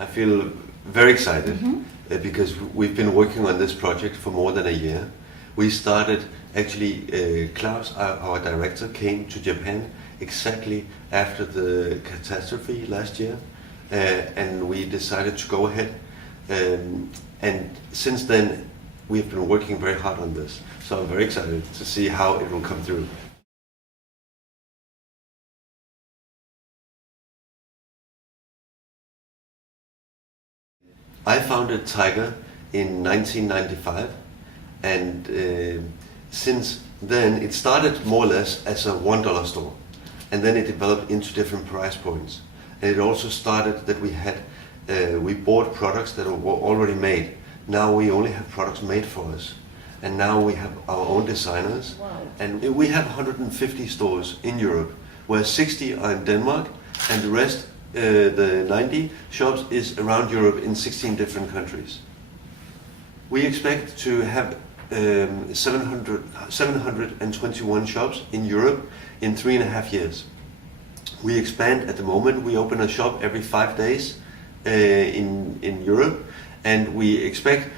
I feel very excited because we've been working on this project for more than a year. We started, actually, Klaus, our director, came to Japan exactly after the catastrophe last year, and we decided to go ahead. And since then, we've been working very hard on this. So I'm very excited to see how it will come through. I founded Tiger in 1995, and since then it started more or less as a $1 store, and then it developed into different price points. And it also started that we bought products that were already made. Now we only have products made for us, and now we have our own designers. Wow. And we have 150 stores in Europe, where 60 are in Denmark, and the rest, the 90 shops, is around Europe in 16 different countries. We expect to have 721 shops in Europe in 3.5 years. We expand at the moment. We open a shop every 5 days in Europe, and we expect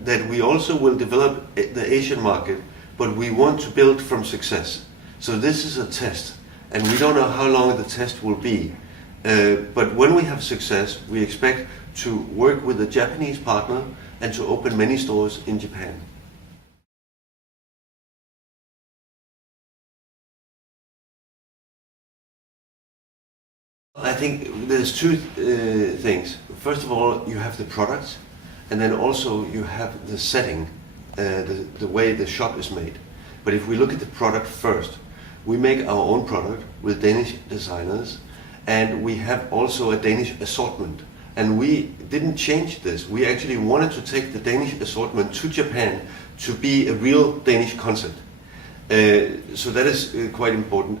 that we also will develop the Asian market, but we want to build from success. So this is a test, and we don't know how long the test will be. But when we have success, we expect to work with a Japanese partner and to open many stores in Japan. I think there's two things. First of all, you have the products, and then also you have the setting, the way the shop is made. But if we look at the product first, we make our own product with Danish designers, and we have also a Danish assortment. And we didn't change this. We actually wanted to take the Danish assortment to Japan to be a real Danish concept. So that is quite important.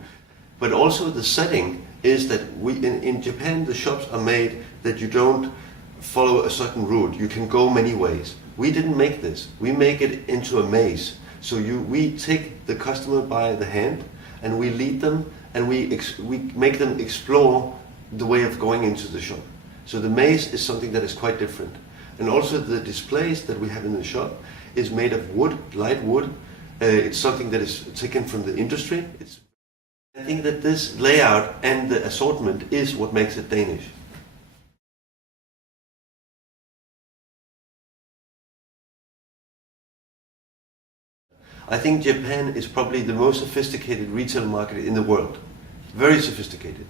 But also the setting is that in Japan the shops are made that you don't follow a certain route. You can go many ways. We didn't make this. We make it into a maze. So we take the customer by the hand and we lead them, and we make them explore the way of going into the shop. So the maze is something that is quite different. And also the displays that we have in the shop is made of wood, light wood. It's something that is taken from the industry. I think that this layout and the assortment is what makes it Danish. I think Japan is probably the most sophisticated retail market in the world. Very sophisticated.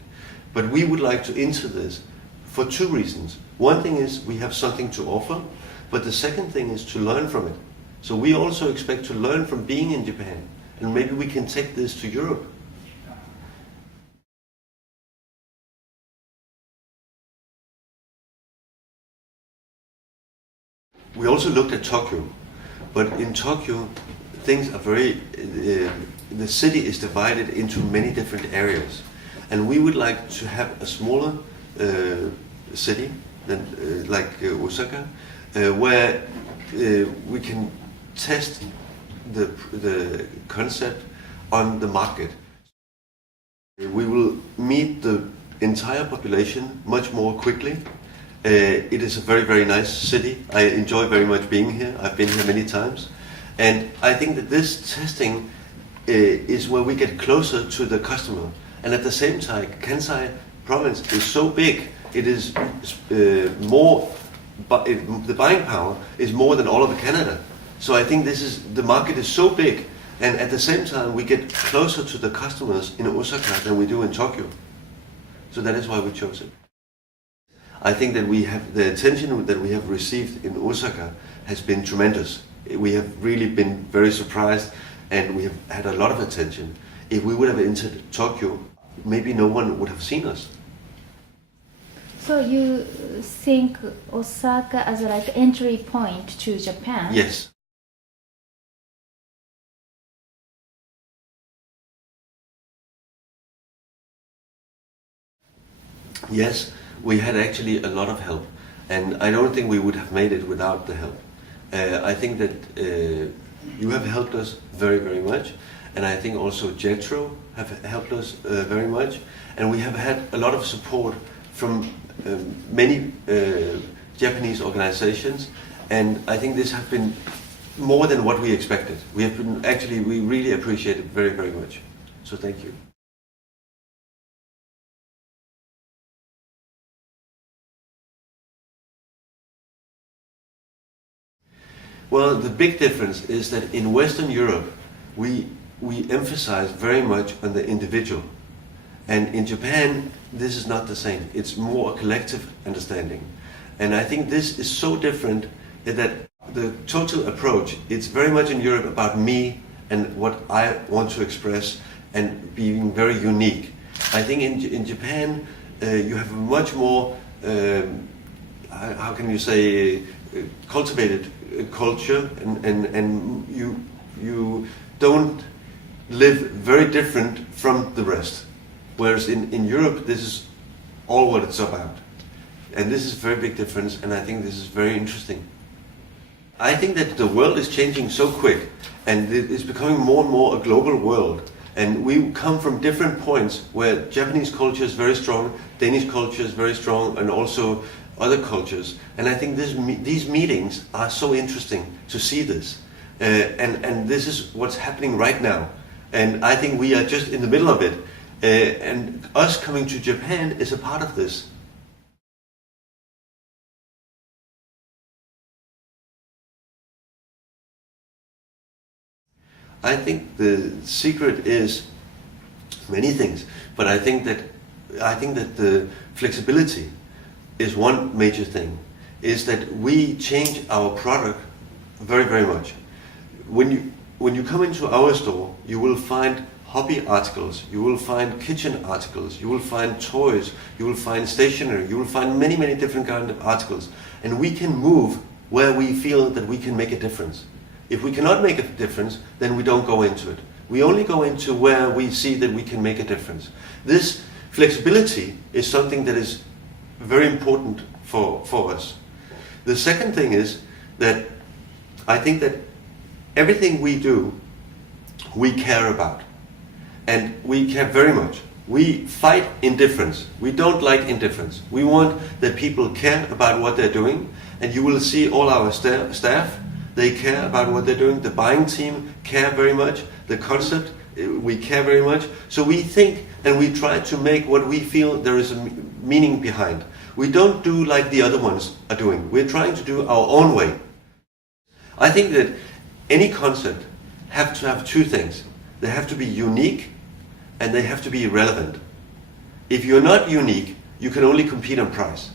But we would like to enter this for two reasons. One thing is we have something to offer, but the second thing is to learn from it. So we also expect to learn from being in Japan, and maybe we can take this to Europe. We also looked at Tokyo, but in Tokyo things are the city is divided into many different areas, and we would like to have a smaller city than like Osaka, where we can test the concept on the market. We will meet the entire population much more quickly. It is a very, very nice city. I enjoy very much being here. I've been here many times. And I think that this testing is where we get closer to the customer. And at the same time, Kansai province is so big, it is more, the buying power is more than all of Canada. So I think the market is so big, and at the same time we get closer to the customers in Osaka than we do in Tokyo. So that is why we chose it. I think that the attention that we have received in Osaka has been tremendous. We have really been very surprised, and we have had a lot of attention. If we would have entered Tokyo, maybe no one would have seen us. So you think Osaka as like entry point to Japan? Yes. Yes, we had actually a lot of help, and I don't think we would have made it without the help. I think that you have helped us very, very much, and I think also Jetro have helped us very much, and we have had a lot of support from many Japanese organizations, and I think this has been more than what we expected. We really appreciate it very, very much. So thank you. Well, the big difference is that in Western Europe, we emphasize very much on the individual. And in Japan, this is not the same. It's more a collective understanding. And I think this is so different that the total approach, it's very much in Europe about me and what I want to express and being very unique. I think in Japan, you have a much more, how can you say, cultivated culture, and you don't live very different from the rest. Whereas in Europe, this is all what it's about. And this is a very big difference, and I think this is very interesting. I think that the world is changing so quick, and it's becoming more and more a global world. And we come from different points where Japanese culture is very strong, Danish culture is very strong, and also other cultures. And I think these meetings are so interesting to see this. And this is what's happening right now. And I think we are just in the middle of it. And us coming to Japan is a part of this. I think the secret is many things, but I think that the flexibility is one major thing. Is that we change our product very, very much. When you come into our store, you will find hobby articles, you will find kitchen articles, you will find toys, you will find stationery, you will find many, many different kinds of articles, and we can move where we feel that we can make a difference. If we cannot make a difference, then we don't go into it. We only go into where we see that we can make a difference. This flexibility is something that is very important for us. The second thing is that I think that everything we do, we care about. And we care very much. We fight indifference. We don't like indifference. We want that people care about what they're doing, and you will see all our staff, they care about what they're doing. The buying team care very much. The concept, we care very much. So we think and we try to make what we feel there is a meaning behind. We don't do like the other ones are doing. We're trying to do our own way. I think that any concept have to have two things. They have to be unique and they have to be relevant. If you're not unique, you can only compete on price.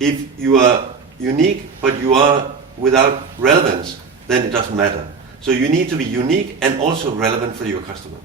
If you are unique but you are without relevance, then it doesn't matter. So you need to be unique and also relevant for your customer.